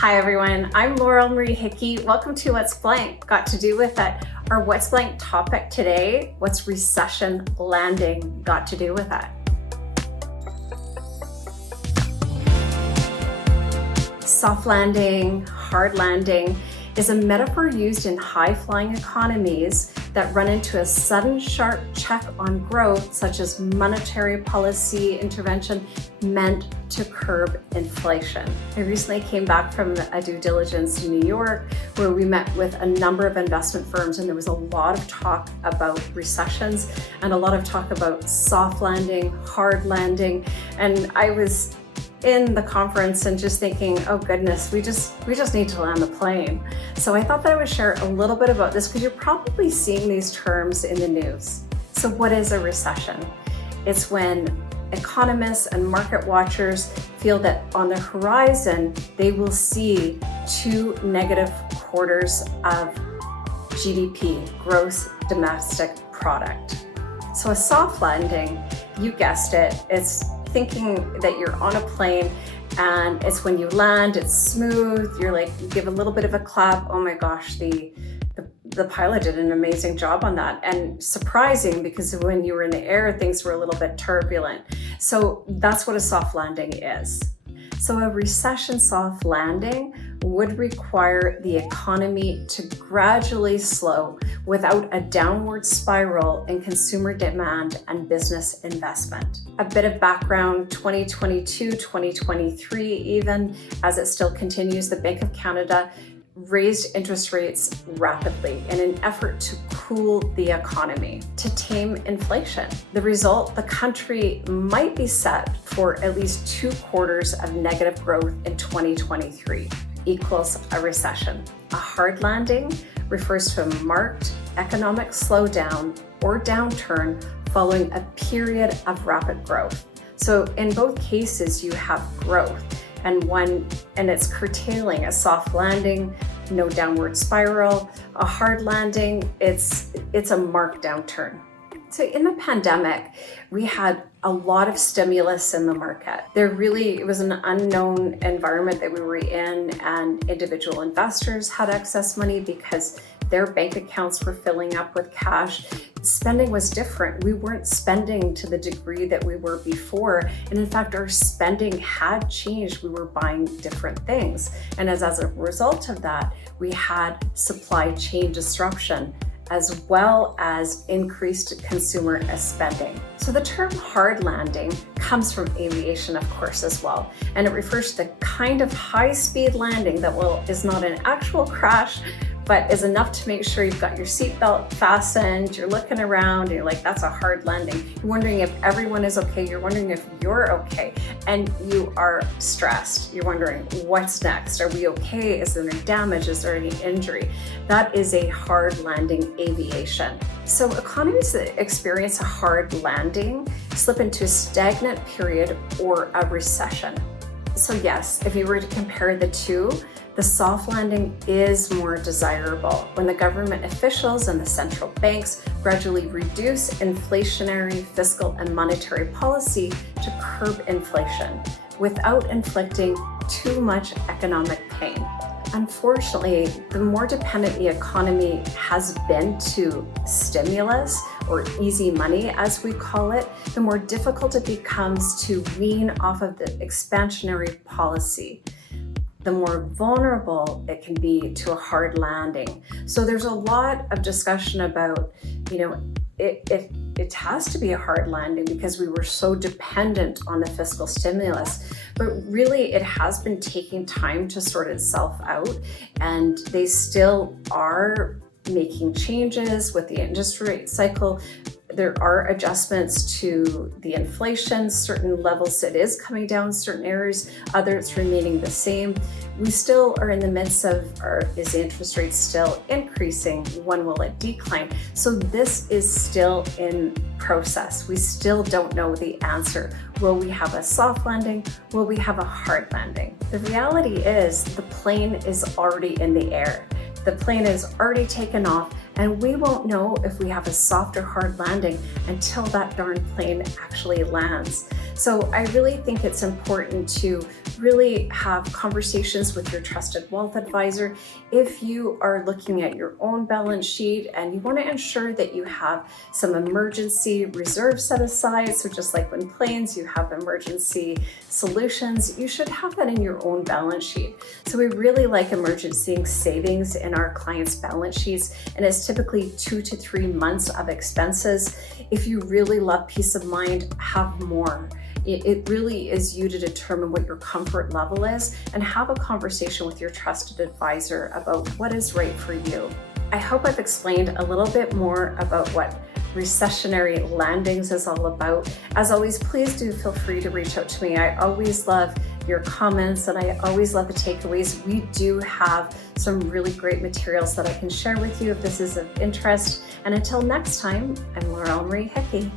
Hi everyone, I'm Laurel Marie Hickey. Welcome to What's Blank Got to Do With It. Our What's Blank topic today, what's recession landing got to do with it? Soft landing, hard landing is a metaphor used in high-flying economies that run into a sudden sharp check on growth, such as monetary policy intervention meant to curb inflation. I recently came back from a due diligence in New York where we met with a number of investment firms, and there was a lot of talk about recessions and a lot of talk about soft landing, hard landing, and I was in the conference and just thinking, oh goodness, we just need to land the plane. So I thought that I would share a little bit about this because you're probably seeing these terms in the news. So what is a recession? It's when economists and market watchers feel that on the horizon, they will see 2 negative quarters of GDP, gross domestic product. So a soft landing, you guessed it, it's thinking that you're on a plane and it's when you land, it's smooth, you're like, you give a little bit of a clap, oh my gosh, the pilot did an amazing job on that. And surprising because when you were in the air, things were a little bit turbulent. So that's what a soft landing is. So a recession soft landing would require the economy to gradually slow without a downward spiral in consumer demand and business investment. A bit of background, 2022, 2023 even, as it still continues, the Bank of Canada raised interest rates rapidly in an effort to cool the economy, to tame inflation. The result, the country might be set for at least 2 quarters of negative growth in 2023, equals a recession. A hard landing refers to a marked economic slowdown or downturn following a period of rapid growth. So in both cases, you have growth. And it's curtailing. A soft landing, no downward spiral. A hard landing, it's a marked downturn. So in the pandemic, we had a lot of stimulus in the market. It was an unknown environment that we were in, and individual investors had excess money because their bank accounts were filling up with cash. Spending was different. We weren't spending to the degree that we were before. And in fact, our spending had changed. We were buying different things. And as a result of that, we had supply chain disruption as well as increased consumer spending. So the term hard landing comes from aviation, of course, as well. And it refers to the kind of high-speed landing that is not an actual crash, but is enough to make sure you've got your seatbelt fastened, you're looking around, and you're like, that's a hard landing. You're wondering if everyone is okay, you're wondering if you're okay, and you are stressed. You're wondering, what's next? Are we okay? Is there any damage? Is there any injury? That is a hard landing aviation. So economies that experience a hard landing slip into a stagnant period or a recession. So yes, if you were to compare the two, the soft landing is more desirable when the government officials and the central banks gradually reduce inflationary, fiscal, and monetary policy to curb inflation without inflicting too much economic pain. Unfortunately, the more dependent the economy has been to stimulus, or easy money as we call it, the more difficult it becomes to wean off of the expansionary policy, the more vulnerable it can be to a hard landing. So there's a lot of discussion about, it has to be a hard landing because we were so dependent on the fiscal stimulus. But really, it has been taking time to sort itself out, and they still are making changes with the interest rate cycle. There are adjustments to the inflation, certain levels it is coming down, certain areas, others remaining the same. We still are in the midst of, is the interest rate still increasing? When will it decline? So this is still in process. We still don't know the answer. Will we have a soft landing? Will we have a hard landing? The reality is the plane is already in the air. The plane is already taken off, and we won't know if we have a soft or hard landing until that darn plane actually lands. So I really think it's important to really have conversations with your trusted wealth advisor. If you are looking at your own balance sheet and you want to ensure that you have some emergency reserves set aside, so just like when planes, you have emergency solutions, you should have that in your own balance sheet. So we really like emergency savings in our clients' balance sheets, and it's typically 2 to 3 months of expenses. If you really love peace of mind, have more. It really is you to determine what your comfort level is and have a conversation with your trusted advisor about what is right for you. I hope I've explained a little bit more about what recessionary landings is all about. As always, please do feel free to reach out to me. I always love your comments and I always love the takeaways. We do have some really great materials that I can share with you if this is of interest. And until next time, I'm Laurel Marie Hickey.